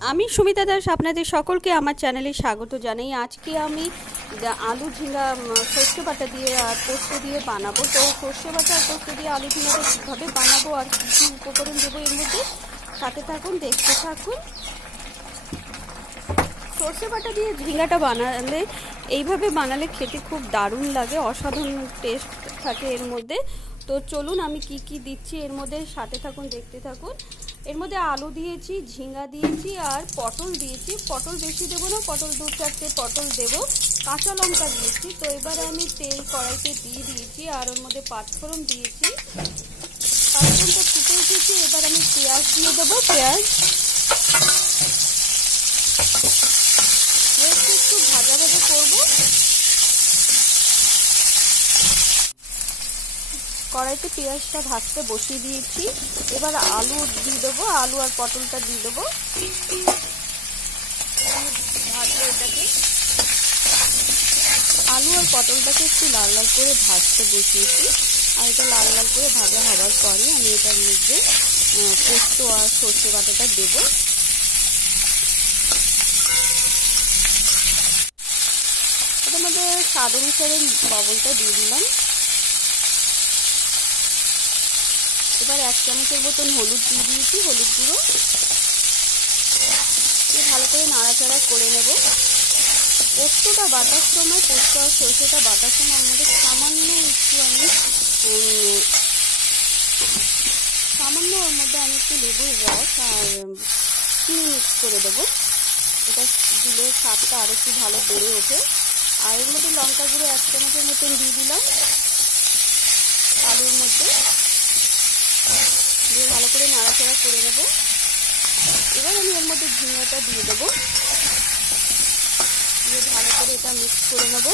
আমি সুমিতা দাস আপনাদের সকলকে আমার চ্যানেলে স্বাগত জানাই। আজকে আমি আলু ঝিঙ্গা সর্ষে বাটা দিয়ে আর পোস্ত দিয়ে বানাবো। তো সর্ষে বাটা আর পোস্ত দিয়ে আলু ঝিঙ্গাটা কীভাবে বানাবো আর কী কী উপকরণ দেবো এর মধ্যে, সাথে থাকুন, দেখতে থাকুন। সর্ষে বাটা দিয়ে ঝিঙ্গাটা বানালে, এইভাবে বানালে খেতে খুব দারুণ লাগে, অসাধারণ টেস্ট থাকে এর মধ্যে। তো চলুন আমি কি কি দিচ্ছি এর মধ্যে, সাথে থাকুন, দেখতে থাকুন। এর মধ্যে আলু দিয়েছি, ঝিঙ্গা দিয়েছি আর পটল দিয়েছি। পটল বেশি দেবো না, পটল 2-4টে পটল দেবো। কাঁচা লঙ্কা দিয়েছি। তো এবার আমি তেল কড়াইতে দিয়ে দিয়েছি আর ওর মধ্যে পাঁচফোড়ন দিয়েছি। পাঁচফোড়নটা ফুটে উঠেছে, এবার আমি পেঁয়াজ দিয়ে দেবো। পেঁয়াজ একটু ভাজা ভাজা করবো। কড়াইতে পেঁয়াজটা ভাজতে বসিয়ে দিয়েছি। এবার আলু দিয়ে দেবো, আলু আর পটলটা দিয়ে দেবো। ভাজবো এটাকে, আলু আর পটলটাকে একটু লাল লাল করে ভাজতে বসিয়েছি। আর এটা লাল লাল করে ভাজা হওয়ার পরে আমি এটার মধ্যে পোস্ত আর সর্ষে বাটাটা দেবো। এটার মধ্যে স্বাদ অনুসারে লবণটা দিয়ে দিলাম। এবার 1 চামচের মতন হলুদ দিয়ে দিয়েছি, হলুদ গুঁড়ো দিয়ে ভালো করে নাড়াচাড়া করে নেব। পোস্তটা বাটার সময়, পোস্ত আর সর্ষেটা বাটার সময় ওর মধ্যে সামান্য একটু লেবুর রস আর চিনি মিক্স করে দেবো। এটা দিলে স্বাদটা আরও একটু ভালো বেড়ে ওঠে। আর এর মধ্যে লঙ্কা গুঁড়ো 1 চামচের মতন দিয়ে দিলাম আলুর মধ্যে, দিয়ে ভালো করে নাড়াচাড়া করে নেব। এবার আমি এর মধ্যে ঝিঙ্গাটা দিয়ে দেবো, দিয়ে ভালো করে এটা মিক্স করে নেব।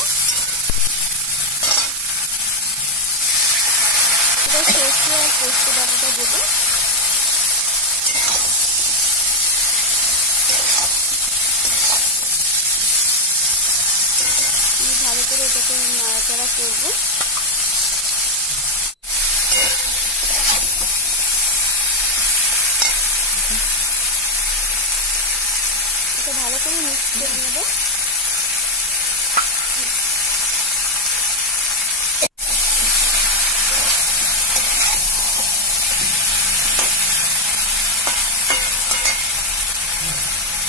এবার সর্ষে আর পোস্ত বাটাটা দেবো। ভালো করে এটাকে নাড়াচাড়া করবো। এটা ভালো করে মিক্স করে নেব।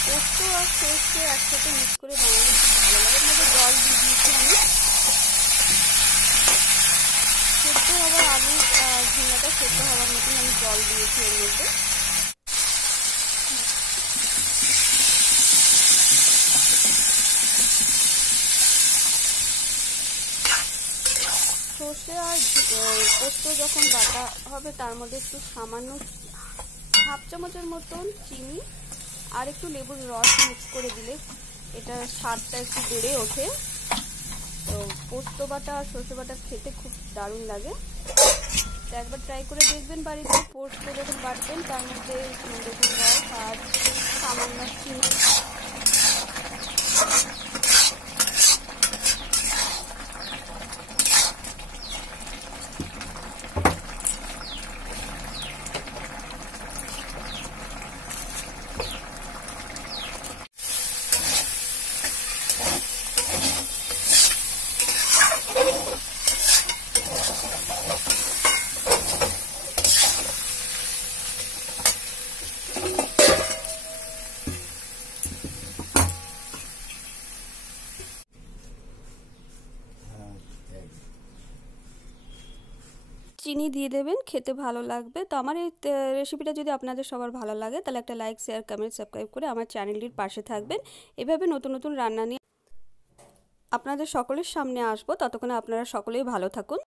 পোস্ত আর সর্ষে একসাথে মিক্স করে বানালে খুব ভালো লাগে। এর মধ্যে জল দিয়ে দিয়েছি আমি। সেদ্ধ হওয়ার আলু ঝিঙ্গাটা সেদ্ধ হওয়ার মতন আমি জল দিয়েছি এর মধ্যে। সর্ষে আর পোস্ত যখন বাটা হবে তার মধ্যে একটু সামান্য হাফ চামচের মতন চিনি আর একটু লেবুর রস মিক্স করে দিলে এটা স্বাদটা একটু বেড়ে ওঠে। তো পোস্ত বাটা আর সর্ষে বাটা খেতে খুব দারুণ লাগে। তো একবার ট্রাই করে দেখবেন বাড়িতে। পোস্ত যখন বাটবেন তার মধ্যে লেবুর রস আর সামান্য চিনি। চিনি দিয়ে দেবেন, খেতে ভালো লাগবে। তো আমার এই রেসিপিটা যদি আপনাদের সবার ভালো লাগে তাহলে একটা লাইক, শেয়ার, কমেন্ট, সাবস্ক্রাইব করে আমার চ্যানেলটির পাশে থাকবেন। এভাবে নতুন নতুন রান্না নিয়ে আপনাদের সকলের সামনে আসবো। ততক্ষণে আপনারা সকলেই ভালো থাকুন।